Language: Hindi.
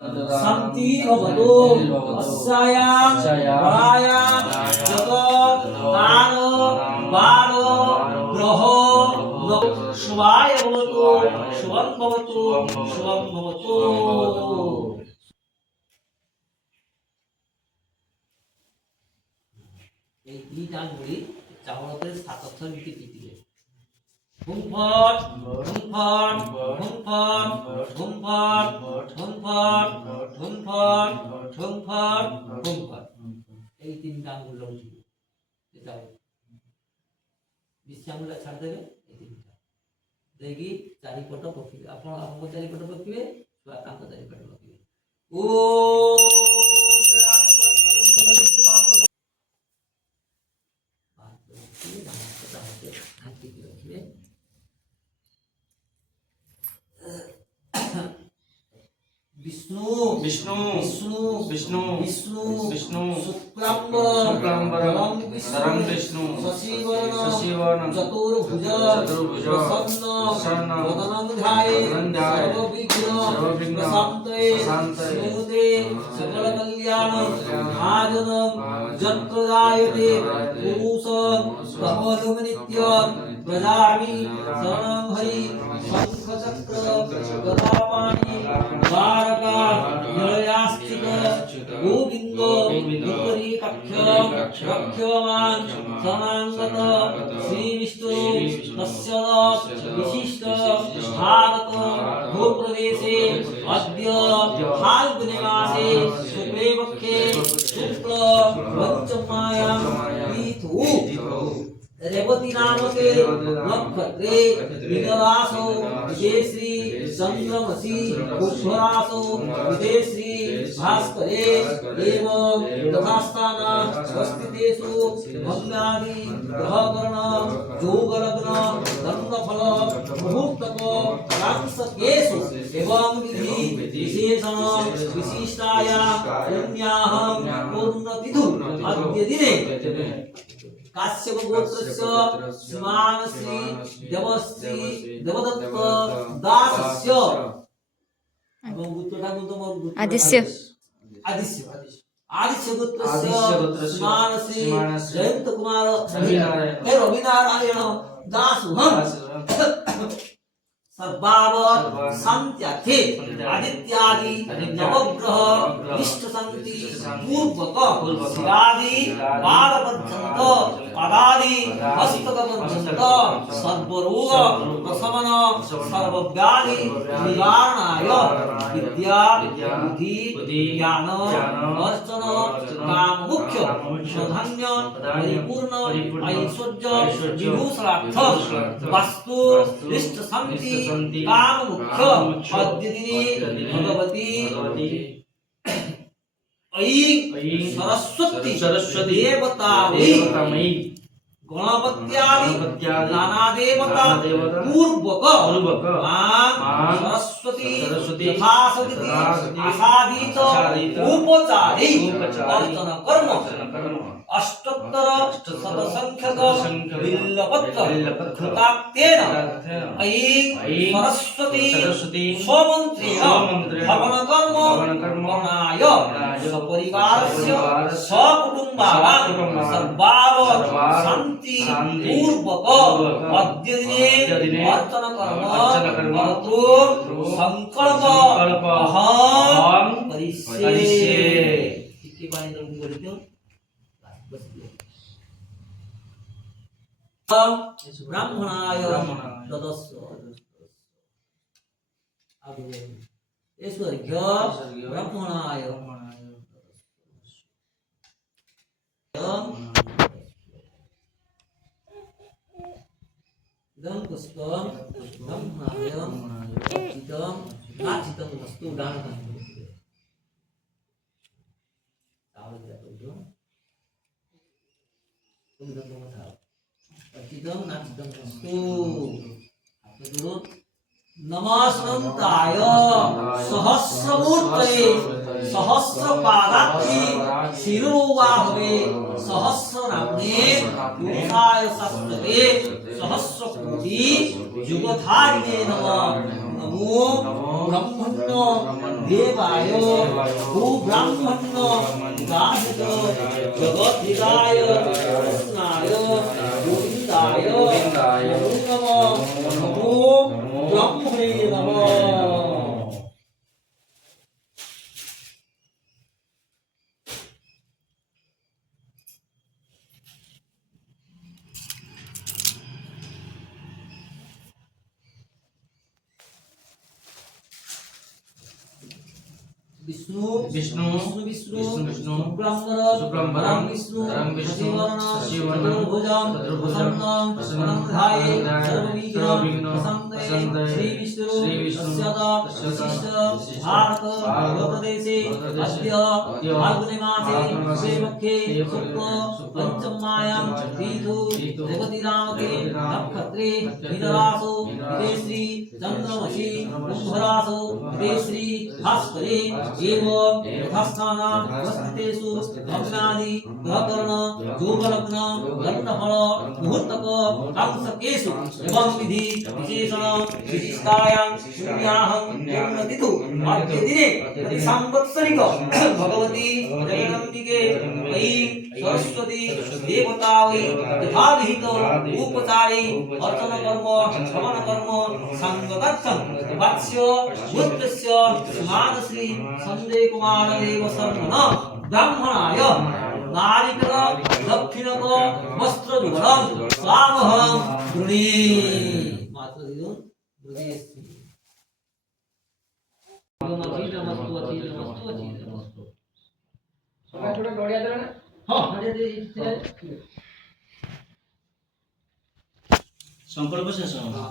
शांति भवतु अस्यायां वरायां जगत काल बाल ग्रह शुभाय भवतु शुभं भवतु शुभं भवतु। এই দুইটা আঙ্গুলি চাওয়াতে সাত অক্ষর লিখে দিতে হুমফট হুমফট হুমফট হুমফট হুমফট হুমফট হুমফট হুমফট এই তিনটা আঙ্গুল লঙ্ঘিত এটা বিশ্ব আঙ্গুল ছাড় দেবে এই তিনটা দেখি চারিপট পকিবে আপন আপন চারিপট পকিবে বা তাঙ্ক চারিপট পকিবে ও विष्णु विष्णु विष्णु विष्णु विष्णु विष्णु शुक्लांबरधरं विष्णु शशिवर्णं चतुर्भुज प्रसन्न वदनं ध्यायेत् सर्वविघ्नोपशान्तये सकलकल्याणं भाजनं यत्र जायते पुरुषं तमोलुमनित्यं प्रजामि शरणं हरि शंखचक्र गदापाणि द्वारका निलयास्थित गोविंद उत्तरीकक्ष रक्षमान् समांगत श्री विष्णु तस्य विशिष्ट भारत भूप्रदेशे अद्य फाल्गुने मासे शुक्ले पक्षे शुक्ल पंचमायां तिथौ रेवती नामके नक्षत्रे विदरासो विदेश्री चंद्रमसी कुम्भरासो विदेश्री भास्करे एवं तथास्थाना स्थितेषु भग्नादि ग्रहकरण योगलग्न दण्डफल मुहूर्तक कांसकेषु एवं विधि विशेषण विशिष्टाया पुण्याहं पूर्णतिथु अद्य दिने काश्यप गोत्रस्य श्रीमान श्री देवश्री देवदत्त दासस्य आदिश्य आदिश्य गोत्रस्य श्रीमान श्री जयंत कुमार रविनारायण दासुहं सर्वावत शांत्याखे आदित्यादि नवग्रह इष्ट शांति पूर्वक शिरादि पाद पर्यंत पदादि मस्तक पर्यंत सर्वरोग प्रशमन सर्वव्याधि निवारणाय विद्या बुद्धि ज्ञान अर्चन काम मुख्य धन्य परिपूर्ण ऐश्वर्य विभूषणार्थ वस्तु इष्ट शांति काम मुख्य अद्य दिने भगवती ऐ सरस्वती देवतामयी गणपत्यादि नाना देवता पूर्वक सरस्वती यथाशक्ति आसादित उपचारी अर्चन कर्म अष्टोत्तर शतसंख्यक बिल्लपत्र कृताक्तेन ऐ सरस्वती स्वमन्त्रेण हवन कर्म करणाय सपरिवारस्य सकुटुम्बानां सर्वावत शान्ति पूर्वक अद्य दिने अर्चन कर्म कर्तुं संकल्प अहं करिष्ये। ब्राह्मणाय ददस्व ऐश्वर्य ब्राह्मणाय इदं पुष्पं ब्राह्मणाय अर्चितं नाचितं वस्तु दानं अर्चितं नाचितं वस्तु नमस्ताय सहस्रमूर्तये सहस्रपादाक्षि शिरोवाहवे सहस्रनाम्ने पुरुषाय शास्त्रते सहस्रकोटि युगधारिणे नमः। नमो ब्रह्मण्य देवाय भूब्राह्मण्य गाहित जगद्धिताय कृष्णाय गोविन्दाय नमो नमो ब्रह्मणे नमः। विष्णु विष्णु विष्णु विष्णु विष्णु शुक्लांबरं विष्णु शशिवर्णं चतुर्भुजं प्रसन्नधाय सर्वविघ्न प्रशमनाय श्री विष्णु तस्य भारत प्रदेशे अद्य फाल्गुने मासे शुक्लपक्षे शुक्ल पंचम्यां तिथौ रेवतीनामके नक्षत्रे मीनरासौ श्री चंद्रमसि कुंभरासौ श्री भास्करे एवं यथास्थानावस्थितेषु लग्नादि ग्रहकर्ण योगलग्न गण्डफल मुहूर्तक अंशकेषु एवं विधि विशेषण विशिष्टायां पुण्याहं पुण्यतिथौ मध्यदिने प्रति सांवत्सरिक भगवती जगदम्बिके वै सरस्वती देवता वै यथाविहित उपचारे अर्चन कर्म श्रवण कर्म संगतर्थं वाच्य बुद्धस्य मानश्री संजय कुमार देव शरण ब्राह्मणाय नारिकेल दक्षिणक वस्त्र विवरं स्वामहं गृणी मात्र दिदुन गृणीस्मि नमस्तु सकाळ थोडं डोळ्या दे ना हां डोळ्या दे संकल्प शेष हां